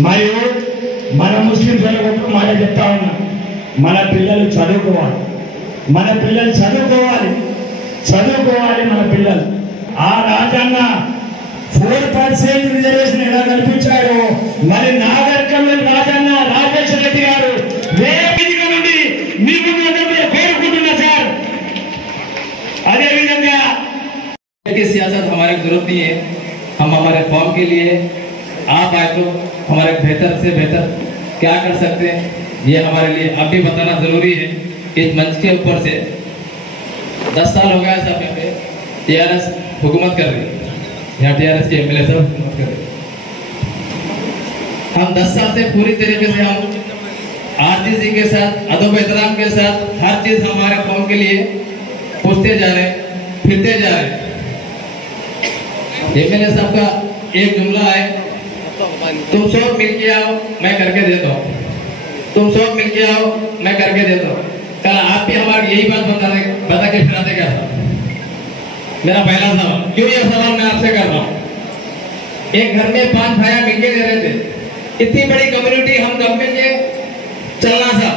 మరియు మన ముస్లిం సోదరులకు మాట చెప్తా ఉన్నా, మన పిల్లలు చదువుకోవాలి, మన పిల్లలు చదువుకోవాలి, మన పిల్లలు. ఆ రాజన్న 4% రిజర్వేషన్ ఎలా కల్పించారో మరి నాగర్ కర్నూలు రాజన్న రాజేశ్వర రెడ్డి గారు వేదిక నుండి మీకు కోరుకుంటున్నా సార్. अदेविधंगा की सियासत हमारे जरूरत नहीं है। हम हमारे कौम के लिए आप आए तो हमारे बेहतर से बेहतर क्या कर सकते हैं ये हमारे लिए अब भी बताना जरूरी है। इस मंच के ऊपर से 10 साल हो गया सब पे टीआरएस हुकूमत कर रही है, यहाँ टीआरएस के एमएलए सब हुकूमत कर रहे हैं। हम 10 साल से पूरी तरीके से हम आरटीसी के साथ अदब एहतराम के साथ हर चीज हमारे कौम के लिए पूछते जा रहे, फिरते जा रहे। एमएलए साहब का एक जुमला है, तुम सब मिल के आओ मैं करके देता हूँ, तुम सब मिल के आओ मैं करके देता हूँ। कल आप भी हमारी यही बात बता के फिराते क्या था? मेरा पहला सवाल, क्यों यह सवाल मैं आपसे कर रहा हूँ? एक घर में 5 भाई मिलके दे रहे थे, इतनी बड़ी कम्युनिटी हम कब मिलके चलना था।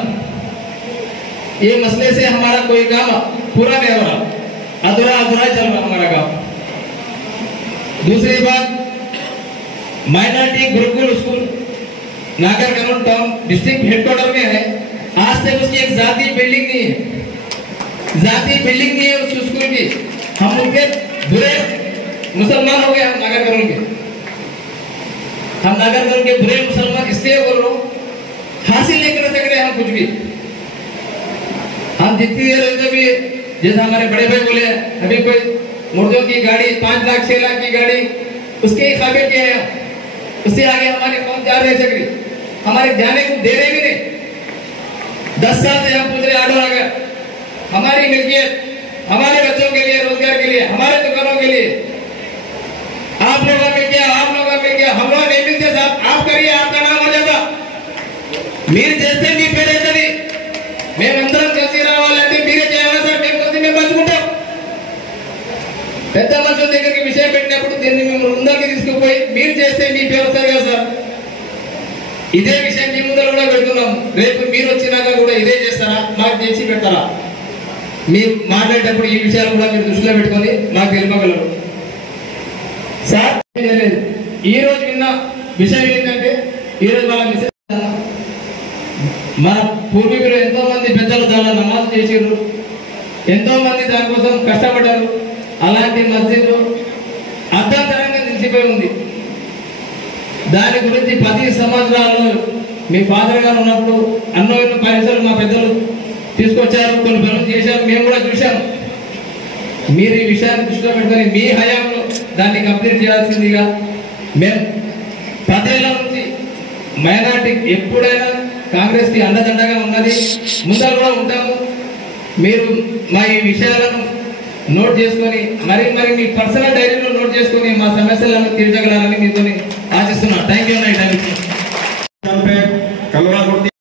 ये मसले से हमारा कोई काम पूरा नहीं हो रहा, अधूरा अधूरा चल रहा हमारा काम। दूसरी बात, माइनॉरिटी गुरुकुल स्कूल नागर कर्नूल टाउन डिस्ट्रिक्ट हेडक्वार्टर में है, आज तक उसकी एक जाती बिल्डिंग नहीं है, जाती बिल्डिंग नहीं है उस स्कूल की। हम उनके बुरे मुसलमान हो गए, हम नागर कर्नूल के, हम नागर कर्नूल के बुरे मुसलमान इसलिए बोल रहा हूँ, हासिल नहीं कर सक रहे हम कुछ भी। हम जितनी देर होते भी जैसे हमारे बड़े भाई बोले अभी कोई मुर्दों की गाड़ी 5 लाख 6 लाख की गाड़ी उसके ही काबिल के हैं, उससे आगे हमारे कौन जा रहे सकरी, हमारे जाने को दे रहे भी नहीं। 10 साल से हम पूछ रहे आडो आ गया, हमारी मिल्कियत हमारे बच्चों के लिए, रोजगार के लिए, हमारे दुकानों के लिए आप लोगों में क्या, आप लोगों में क्या, हम लोग नहीं मिलते साहब, आप करिए, आपका नाम हो जाता। మీరు చేస్తే మీ పేరు అవుతుంది, మేమందరం కలిసి రావాలంటే మీరే చేయాలి సార్, మేము కలిసి మేము పంచుకుంటాం। పెద్ద మనుషుల దగ్గరికి విషయం పెట్టినప్పుడు దీన్ని మేము ముందరికి తీసుకుపోయి మీరు చేస్తే మీ పేరు వస్తారు కదా సార్। ఇదే విషయం మీ ముందర కూడా పెడుతున్నాం, రేపు మీరు వచ్చినాక కూడా ఇదే చేస్తారా, మాకు చేసి పెడతారా? మీరు మాట్లాడేటప్పుడు ఈ విషయాలు కూడా మీరు దృష్టిలో పెట్టుకొని మాకు తెలుపగలరు సార్। ఈ రోజు విన్న విషయం ఏంటంటే, ఈ రోజు వాళ్ళ విషయం మన పూర్వీకులు ఎంతో మంది పెద్దలు చాలా నమాజ్ చేసిర్రు, ఎంతో మంది దానికోసం కష్టపడ్డారు। అలాంటి మస్జిద్ అర్ధాంతరంగా నిలిచిపోయి ఉంది। దాని గురించి 10 సంవత్సరాలు మీ ఫాదర్ గారు ఉన్నప్పుడు అన్నో ఎన్నో పరిసరాలు మా పెద్దలు తీసుకొచ్చారు, కొన్ని పనులు చేశారు, మేము కూడా చూసాము। మీరు ఈ విషయాన్ని దృష్టిలో పెట్టుకొని మీ హయాంలో దాన్ని కంప్లీట్ చేయాల్సిందిగా మేము 10 ఏళ్ల నుంచి మైనారిటీ ఎప్పుడైనా కాంగ్రెస్ కి అండదండగా ఉన్నది, ముందర కూడా ఉంటాము। మీరు మా ఈ విషయాలను నోట్ చేసుకొని మరి మీ పర్సనల్ డైరీలో నోట్ చేసుకొని మా సమస్యలను తీర్చగలరని మీతో ఆశిస్తున్నాను। Thank you.